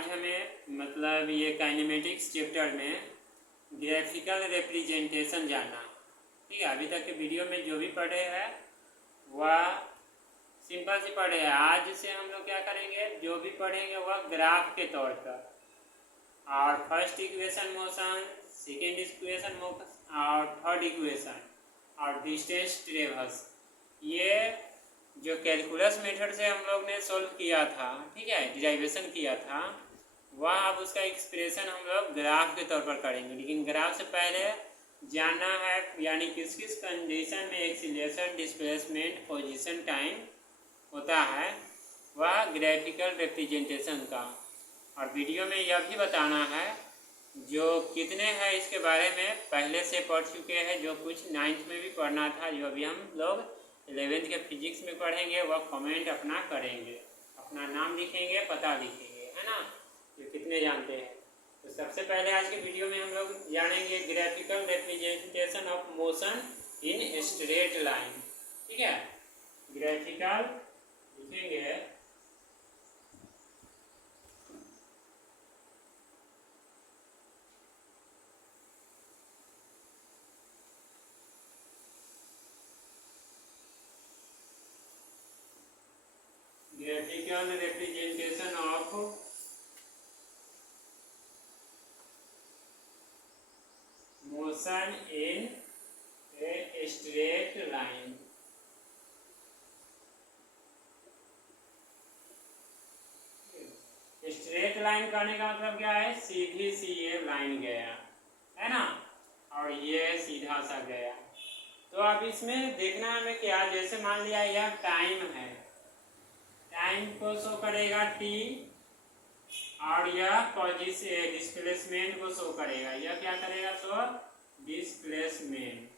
आज हमें मतलब ये काइनेमेटिक्स चैप्टर में ग्राफिकल रिप्रेजेंटेशन जानना। ठीक है, अभी तक के वीडियो में जो भी पढ़े हैं वह सिंपल से पढ़े हैं। आज से हम लोग क्या करेंगे, जो भी पढ़ेंगे वह ग्राफ के तौर पर, और first equation motion, second equation motion और थर्ड इक्वेशन और डिस्टेंस ट्रेवर्स, ये जो कैलकुलस मेथड से हम लोग ने सोल्व किया था, ठीक है, डिराइवेशन किया था, वह अब उसका एक्सप्रेशन हम लोग ग्राफ के तौर पर करेंगे। लेकिन ग्राफ से पहले जानना है यानी किस किस कंडीशन में एक्सीलरेशन, डिस्प्लेसमेंट, पोजीशन, टाइम होता है, वह ग्राफिकल रिप्रेजेंटेशन का। और वीडियो में यह भी बताना है जो कितने हैं इसके बारे में पहले से पढ़ चुके हैं, जो कुछ 9th में भी पढ़ना था, जो अभी हम लोग 11th के फिजिक्स में पढ़ेंगे, वह कमेंट अपना करेंगे, अपना नाम लिखेंगे, पता लिखेंगे, है ना, जो कितने जानते हैं। तो सबसे पहले आज के वीडियो में हम लोग जानेंगे graphical representation of motion in straight line. ठीक है, ग्राफिकल लिखेंगे graphical representation of motion in a straight line. Straight line करने का मतलब क्या है, सीधी सी ये लाइन गया है ना, और ये सीधा सा गया। तो अब इसमें देखना हमें क्या, जैसे मान लिया यह टाइम है, टाइम को शो करेगा टी, और यह डिस्प्लेसमेंट को शो करेगा। यह क्या करेगा, शो डिस्प्लेसमेंट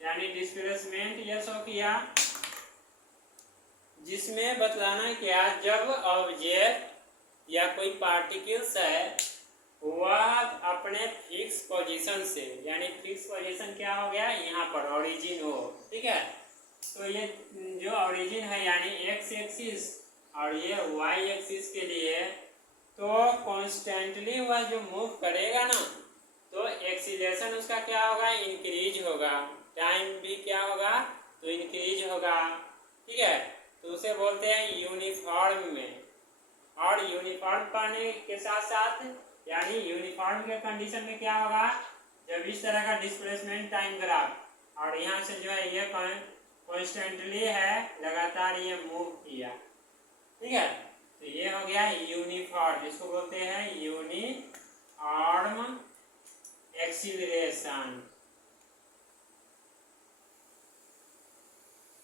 यानी डिस्प्लेसमेंट यह शो किया, जिसमें बतलाना क्या, जब ऑब्जेक्ट या कोई पार्टिकल्स है वह अपने फिक्स पोजीशन से, यानी फिक्स पोजीशन क्या हो गया, यहाँ पर ओरिजिन हो, ठीक है, तो ये जो ओरिजिन है यानी एक्स एक्सिस और ये वाई एक्सिस के लिए, तो कॉन्स्टेंटली वह जो मूव करेगा ना, तो एक्सीलरेशन उसका क्या होगा, इंक्रीज होगा, टाइम भी क्या होगा, तो इंक्रीज होगा। ठीक है, तो उसे बोलते हैं यूनिफॉर्म में। और यूनिफॉर्म पाने के साथ साथ यानी यूनिफॉर्म के कंडीशन में क्या होगा, जब इस तरह का डिस्प्लेसमेंट टाइम ग्राफ और यहाँ से जो है ये कॉन्स्टेंटली है, लगातार ये मूव किया, ठीक है, तो ये हो गया यूनिफॉर्म, जिसको बोलते हैं यूनिफॉर्म एक्सीलरेशन।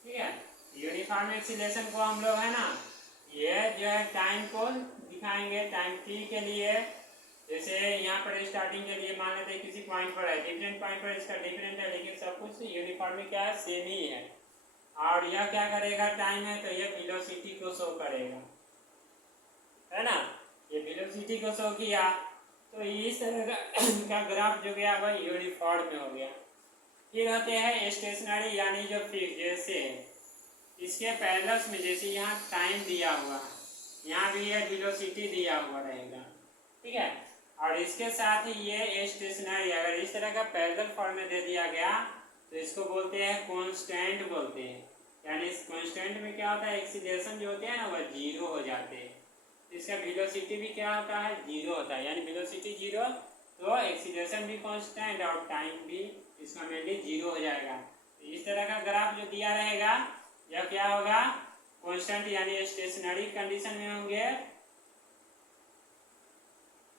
ठीक है, यूनिफॉर्म एक्सीलरेशन को हम लोग है ना, ये जो है टाइम को दिखाएंगे, टाइम टी के लिए, जैसे यहाँ पर स्टार्टिंग के लिए मान लेते हैं किसी पॉइंट पर है, डिफरेंट पॉइंट पर इसका डिफरेंट है, लेकिन सब कुछ यूनिफॉर्म में क्या है, सेम ही है। और यह क्या करेगा, टाइम है तो यह वेलोसिटी को शो करेगा, है ना, ये वेलोसिटी को शो किया, तो इस तरह का ग्राफ जो गया वह यूनिफॉर्म में हो गया। फिर होते हैं स्टेशनरी यानी जो फिक्स, जैसे इसके पैरेलल्स में, जैसे यहाँ टाइम दिया हुआ, यहाँ भी ये वेलोसिटी दिया हुआ रहेगा, ठीक है, और इसके साथ ही ये स्टेशनरी, अगर इस तरह का पैरेलल फॉर्म में दे दिया गया तो इसको बोलते हैं कांस्टेंट बोलते हैं। यानी इस कांस्टेंट में क्या होता है, एक्सीलरेशन जो होते हैं ना वह जीरो हो जाते हैं, इसका वेलोसिटी भी क्या होता है, जीरो होता है, यानी वेलोसिटी जीरो तो एक्सीलरेशन भी कांस्टेंट और टाइम भी इसका मेनली जीरो हो जाएगा। तो इस तरह का ग्राफ जो दिया रहेगा यह क्या होगा, कांस्टेंट यानी स्टेशनरी कंडीशन में होंगे,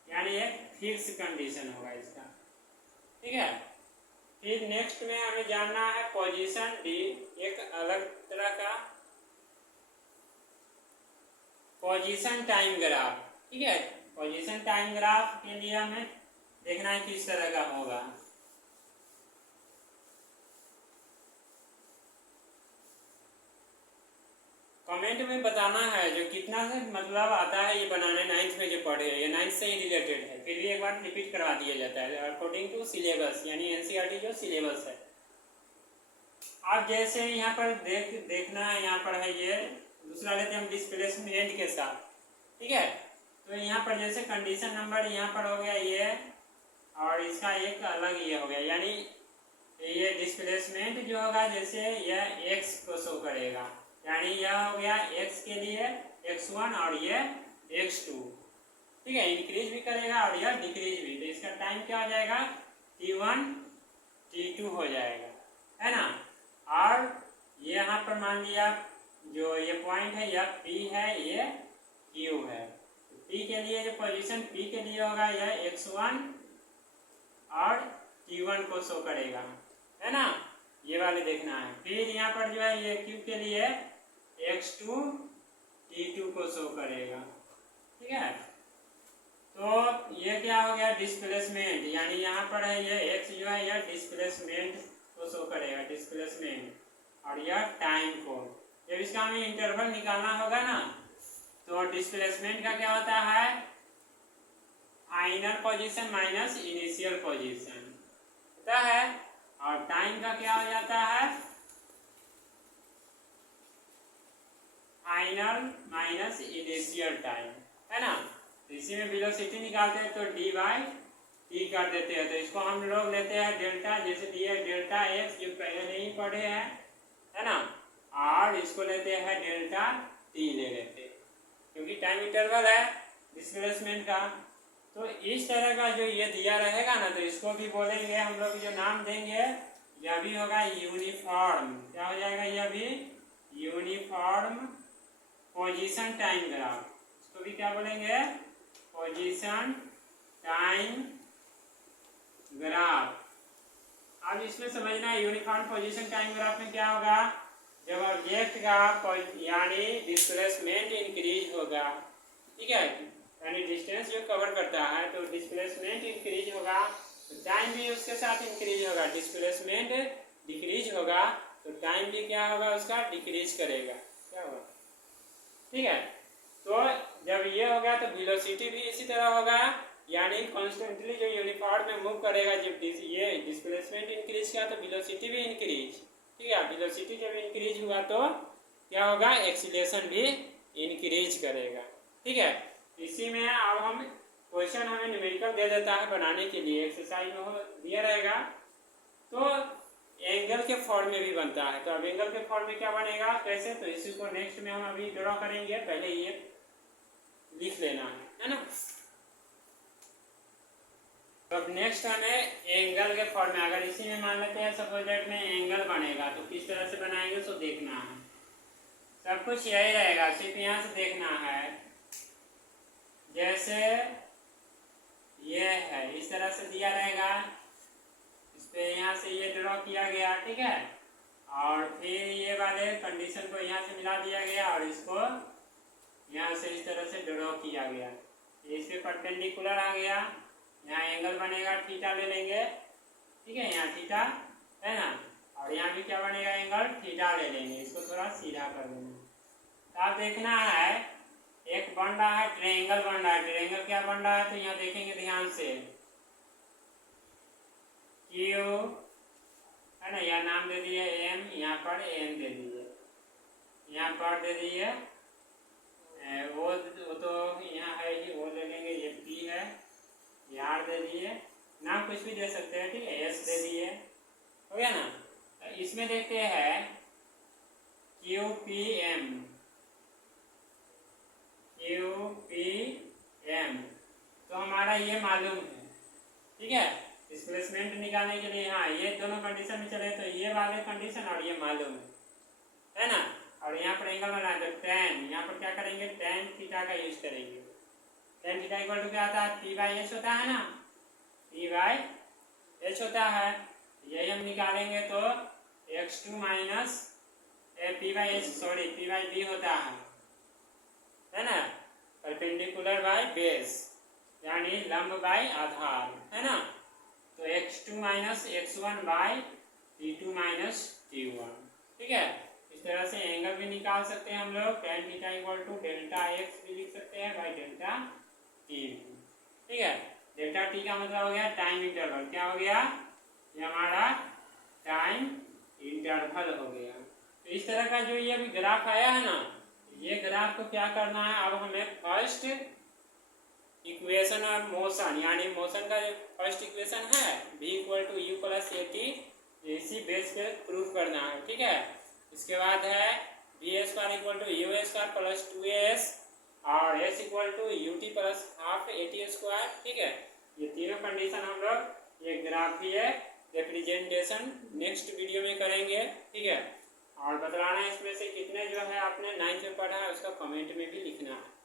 यानी एक फिक्स कंडीशन होगा इसका। ठीक है, फिर नेक्स्ट में हमें जानना है पोजीशन डी, एक अलग तरह का पोजीशन टाइम ग्राफ। ठीक है, पोजीशन टाइम ग्राफ के लिए हमें देखना है किस तरह का होगा। कमेंट में बताना है जो कितना से मतलब आता है ये बनाने, 9th में जो पढ़े ये 9th से ही रिलेटेड है, फिर भी एक बार रिपीट करवा दिया जाता है अकॉर्डिंग टू सिलेबस, यानी एनसीईआरटी जो सिलेबस है। आप जैसे यहाँ पर देखना है, यहाँ पर है ये दूसरा लेते हैं हम डिस्प्लेसमेंट के साथ, ठीक है। तो यहाँ पर जैसे कंडीशन नंबर यहाँ पर हो गया ये, और इसका एक अलग ये हो गया, यानी ये डिस्प्लेसमेंट जो होगा जैसे यह x को शो करेगा, यानी यह हो गया x के लिए x1 और ये x2, ठीक है। इंक्रीज भी करेगा और यह डिक्रीज भी, तो इसका टाइम क्या हो जाएगा t1 t2 हो जाएगा, है ना। और ये यहाँ पर मान लिया जो ये पॉइंट है यह p है, ये q है। p के लिए जो पोजीशन p के लिए होगा यह x1 और t1 को शो करेगा, है ना, ये वाले देखना है। फिर यहाँ पर जो है ये q के लिए x2 t2 को शो करेगा, ठीक है। तो ये क्या हो गया डिस्प्लेसमेंट, यानी यहाँ पर है ये x जो है यह डिस्प्लेसमेंट को शो करेगा, डिस्प्लेसमेंट, और यह टाइम को। जब इसका हमें इंटरवल निकालना होगा ना, तो डिस्प्लेसमेंट का क्या होता है final position minus initial position होता है, और टाइम का क्या हो जाता है फाइनल माइनस इनिशियल टाइम, है ना। तो इसी में वेलोसिटी निकालते हैं तो डी बाई टी कर देते हैं, तो इसको हम लोग लेते हैं डेल्टा, जैसे दिया डेल्टा एक्स जो पहले नहीं पढ़े हैं, है ना, और इसको लेते हैं डेल्टा टी ले लेते हैं, क्योंकि टाइम इंटरवल है डिस्प्लेसमेंट का। तो इस तरह का जो ये दिया रहेगा ना, तो इसको भी बोलेंगे हम लोग, जो नाम देंगे यह भी होगा यूनिफॉर्म, क्या हो जाएगा यह भी यूनिफॉर्म पोजीशन टाइम ग्राफ, इसको भी क्या बोलेंगे पोजीशन टाइम ग्राफ। अब इसमें समझना है यूनिफॉर्म पोजीशन टाइम ग्राफ में क्या होगा, जब ऑब्जेक्ट का यानी डिस्प्लेसमेंट इंक्रीज होगा, ठीक है, यानी डिस्टेंस जो कवर करता है तो डिस्प्लेसमेंट इंक्रीज होगा तो टाइम भी उसके साथ इंक्रीज होगा, डिस्प्लेसमेंट डिक्रीज होगा तो टाइम भी क्या होगा उसका डिक्रीज करेगा, क्या होगा, ठीक है। तो जब ये होगा तो वेलोसिटी भी इसी तरह होगा, यानी कॉन्स्टेंटली जो यूनिफॉर्म में मूव करेगा, जब ये डिस्प्लेसमेंट इंक्रीज किया तो वेलोसिटी भी इंक्रीज, ठीक है। वेलोसिटी जब इंक्रीज हुआ तो क्या होगा एक्सीलरेशन भी इंक्रीज करेगा, ठीक है। इसी में अब हम क्वेश्चन हमें न्यूमेरिकल दे देता है बनाने के लिए, एक्सरसाइज में दिया रहेगा, तो एंगल के फॉर्म में भी बनता है। तो अब एंगल के फॉर्म में क्या बनेगा कैसे, तो इसी को नेक्स्ट में हम अभी ड्रॉ करेंगे, पहले ये लिख लेना है ना। तो अब नेक्स्ट हमें एंगल के फॉर्म में, अगर इसी में मान लेते हैं सपोजेट में एंगल बनेगा तो किस तरह से बनाएंगे तो देखना है, सब कुछ यही रहेगा, सिर्फ यहाँ से देखना है। जैसे ये है इस तरह से दिया रहेगा, इस पे यहाँ से ये ड्रॉ किया गया, ठीक है, और फिर ये वाले कंडीशन को यहाँ से मिला दिया गया और इसको यहाँ से इस तरह से ड्रॉ किया गया, इस पे परपेंडिकुलर आ गया, यहाँ एंगल बनेगा थीटा ले लेंगे, ठीक है, यहाँ थीटा है ना, और यहाँ भी क्या बनेगा एंगल थीटा ले लेंगे, इसको थोड़ा सीधा कर देंगे। तो आप देखना है एक बन रहा है ट्रायंगल बन रहा है, ट्रायंगल क्या बन रहा है तो यहाँ देखेंगे ध्यान से, क्यू है ना, यह नाम दे दिए एम, यहाँ पर एन दे दिए, यहाँ पर दे दिए वो तो यहाँ है ही, वो ले लेंगे, ये पी है, ये आर दे दिए, नाम कुछ भी दे सकते हैं, ठीक है, एस दे दिए, हो गया ना। तो इसमें देखते हैं Q P M, Q P M, तो हमारा ये मालूम है, ठीक है। डिस्प्लेसमेंट निकालने के लिए हाँ ये दोनों कंडीशन में चले तो ये वाले कंडीशन और ये मालूम है ना, और यहाँ पर एंगल बना है तो टेन, यहाँ पर क्या करेंगे टेन थीटा का यूज करेंगे, टेन थीटा इक्वल टू क्या आता है पी बाई एच होता है ना, पी बाई एच होता है, यही हम निकालेंगे तो x2 minus P by H, sorry P by B होता है ना, परपेंडिकुलर बाय बेस यानी लंब बाय आधार, है ना। तो x2 minus x1 bye t2 minus t1, ठीक है। इस तरह से एंगल भी निकाल सकते हैं हम लोग, tan theta equal to delta x भी लिख सकते हैं बाय डेल्टा t, ठीक है। डेल्टा t का मतलब हो गया टाइम इंटरवल, क्या हो गया ये हमारा टाइम इंटरवल हो गया। तो इस तरह का जो ये अभी ग्राफ आया है ना, ये ग्राफ को क्या करना है, अब हमें फर्स्ट इक्वेशन और मोशन, यानी मोशन का जो फर्स्ट इक्वेशन है v equal to u plus a t, इसी बेस पे प्रूफ करना है, ठीक है। इसके बाद है v square equal to u square plus 2s और s equal to u t plus half a t square, ठीक है। ये तीनों कंडीशन हम लोग ये ग्राफीय रिप्रेजेंटेशन नेक्स्ट वीडियो में करेंगे, ठीक है। और बतलाना है इसमें से कितने जो है आपने 9th में पढ़ा है, उसका कमेंट में भी लिखना है।